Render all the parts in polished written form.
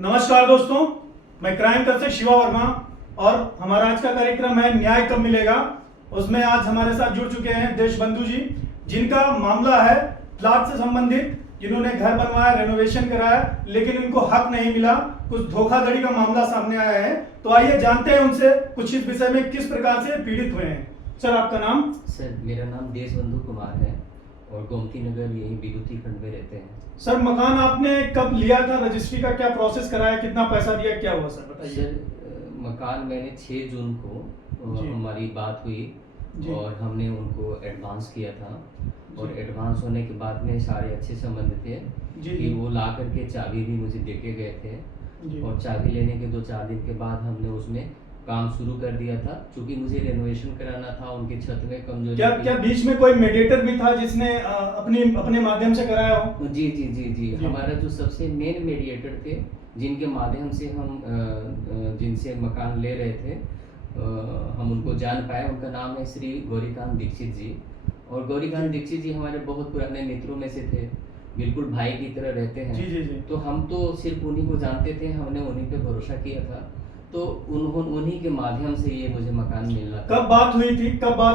नमस्कार दोस्तों, मैं क्राइम कर्ता शिवा वर्मा और हमारा आज का कार्यक्रम है न्याय कब मिलेगा। उसमें आज हमारे साथ जुड़ चुके हैं देशबंधु जी, जिनका मामला है प्लाट से संबंधित, जिन्होंने घर बनवाया, रेनोवेशन कराया, लेकिन उनको हक नहीं मिला। कुछ धोखाधड़ी का मामला सामने आया है, तो आइए जानते हैं उनसे कुछ इस विषय में किस प्रकार से पीड़ित हुए हैं। सर, आपका नाम? सर, मेरा नाम देशबंधु कुमार है और गोमती नगर यही विभूति खंड में रहते हैं। सर, मकान आपने कब लिया था? रजिस्ट्री का क्या प्रोसेस कराया, कितना पैसा दिया, क्या हुआ सर, बताइए। सर, मकान मैंने 6 जून को हमारी बात हुई और हमने उनको एडवांस किया था और एडवांस होने के बाद में सारे अच्छे संबंध थे कि वो ला करके चाबी भी मुझे देके गए थे और चाबी लेने के 2-4 दिन के बाद हमने उसमें काम शुरू कर दिया था। क्योंकि मुझे रेनोवेशन कराना था, उनकी छत में कमजोरी क्या बीच में कोई मेडिएटर भी था जिसने अपने माध्यम से कराया हो? जी जी जी जी, हमारा जो सबसे मेन मेडिएटर थे, जिनके माध्यम से हम जिनसे मकान ले रहे थे, हम उनको जान पाए। उनका नाम है श्री गौरीकांत दीक्षित जी। और गौरीकांत दीक्षित जी हमारे बहुत पुराने मित्रों में से थे, बिल्कुल भाई की तरह रहते हैं। जी जी जी। तो हम तो सिर्फ उन्हीं को जानते थे, हमने उन्हीं पे भरोसा किया था, तो उन्हीं के माध्यम से ये मुझे मकान मिल रहा था। कब बात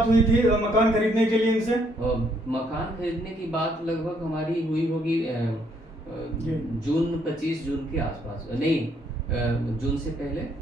हुई थी मकान खरीदने के लिए इनसे? मकान खरीदने की बात लगभग हमारी हुई होगी जून 25 जून के आसपास, नहीं जून से पहले।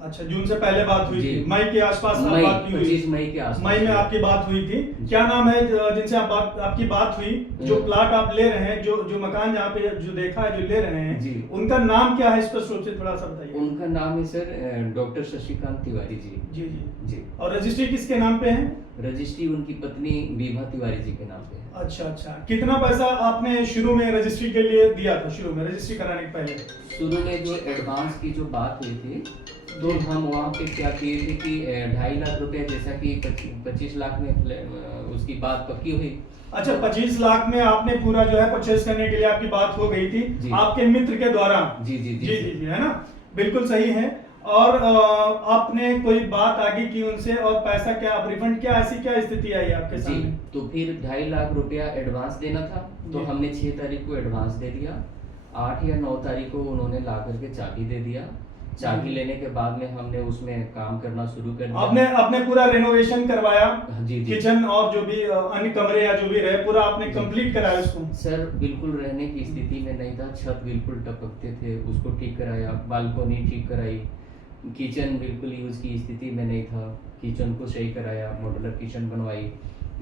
अच्छा, जून से पहले बात हुई थी, मई के आसपास बात की हुई? 25 मई के आसपास मई में आपकी बात हुई थी। क्या नाम है जिनसे आपकी बात हुई, जो प्लाट आप ले रहे हैं, जो मकान जहाँ पे जो देखा है, जो ले रहे हैं जी, उनका नाम क्या है? स्पष्ट रूप से थोड़ा सा बताइए। उनका नाम है सर डॉक्टर शशिकांत तिवारी जी। जी जी जी। और रजिस्ट्री किसके नाम पे है? रजिस्ट्री उनकी पत्नी विभा तिवारी जी के नाम पे है। अच्छा अच्छा। कितना पैसा आपने शुरू में रजिस्ट्री के लिए दिया था? शुरू में रजिस्ट्री कराने के पहले शुरू में जो एडवांस की जो बात हुई थी, तो हम वहाँ पे क्या किए थे कि 2.5 लाख रुपए, जैसा कि 25 लाख में उसकी बात पक्की हुई। अच्छा, 25 लाख में आपने पूरा जो है परचेज करने के लिए आपकी बात हो गई थी आपके मित्र के द्वारा? जी जी जी जी जी जी, है ना, बिल्कुल सही है। और आपने कोई बात आगे की उनसे और पैसा क्या आप रिफंड, क्या ऐसी क्या स्थिति आई आपके सामने? तो फिर 2.5 लाख रुपया एडवांस देना था, तो हमने 6 तारीख को एडवांस दे दिया। 8 या 9 तारीख को उन्होंने ला करके चाबी दे दिया। चाबी लेने के बाद में हमने उसमें काम करना शुरू कर दिया। आपने पूरा रेनोवेशन करवाया? जी जी। किचन और जो भी अन्य कमरे या जो भी रहे, पूरा आपने कंप्लीट कराया उसको? सर, बिल्कुल रहने की स्थिति में नहीं था। छत बिल्कुल टपकते थे, उसको ठीक कराया। बालकोनी ठीक कराई। किचन बिल्कुल यूज की स्थिति में नहीं था, किचन को सही कराया। मॉड्यूलर किचन बनवाई।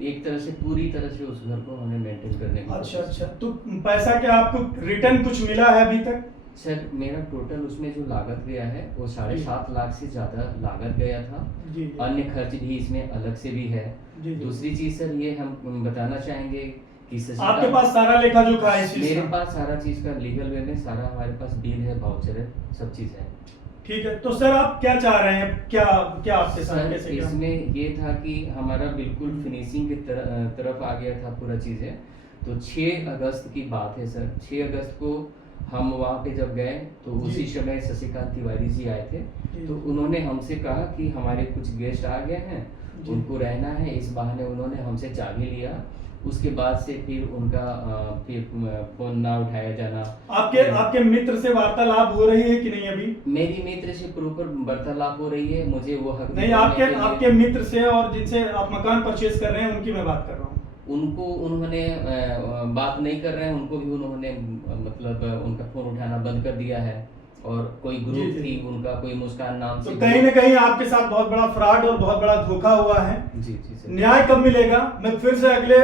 एक तरह से पूरी तरह से उस घर को हमने मेंटेन करने की। अच्छा अच्छा। तो पैसा क्या आपको रिटर्न कुछ मिला है अभी तक? सर, मेरा टोटल उसमें जो लागत गया है वो 7.5 लाख से ज्यादा लागत गया था। अन्य खर्च भी इसमें अलग से भी है। दूसरी चीज सर, ये हम बताना चाहेंगे कि आपके पास सारा लेखा जोखा है? मेरे पास सारा चीज का लीगल वे में सारा हमारे पास बिल है, वाउचर है, सब चीज है। ठीक है। तो सर, आप क्या चाह रहे हैं? क्या आपके साथ कैसे? इसमें ये था कि हमारा बिल्कुल फिनिशिंग की तरफ आ गया था पूरा चीजें। तो 6 अगस्त की बात है सर। 6 अगस्त को हम वहाँ पे जब गए तो उसी समय शशिकांत तिवारी जी आए थे। तो उन्होंने हमसे कहा कि हमारे कुछ गेस्ट आ गए हैं, उनको रहना है। इस बहाने उन्होंने हमसे चाबी लिया। उसके बाद से फिर उनका फिर फोन ना उठाया जाना। आपके मित्र से वार्तालाप हो रही है कि नहीं अभी? मेरी मित्र से प्रॉपर वार्तालाप हो रही है, मुझे वो हक नहीं। आपके मित्र से और जिनसे आप मकान परचेज कर रहे हैं उनकी मैं बात कर रहा हूँ। उन्होंने बात नहीं कर रहे हैं, उनको भी उन्होंने मतलब उनका फोन उठाना बंद कर दिया है। और कोई ग्रुप थी उनका, कोई मुस्कान नाम से, तो कहीं ना कहीं आपके साथ बहुत बड़ा फ्रॉड और बहुत बड़ा धोखा हुआ है। जी जी सर। न्याय कब मिलेगा? मैं फिर से अगले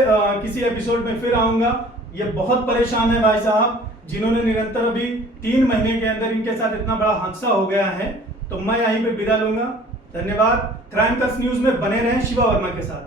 किसी एपिसोड में फिर आऊंगा। ये बहुत परेशान है भाई साहब, जिन्होंने निरंतर अभी 3 महीने के अंदर इनके साथ इतना बड़ा हादसा हो गया है। तो मैं यहीं पे विदा लूंगा। धन्यवाद। क्राइम कर्स न्यूज में बने रहें शिवा वर्मा के साथ।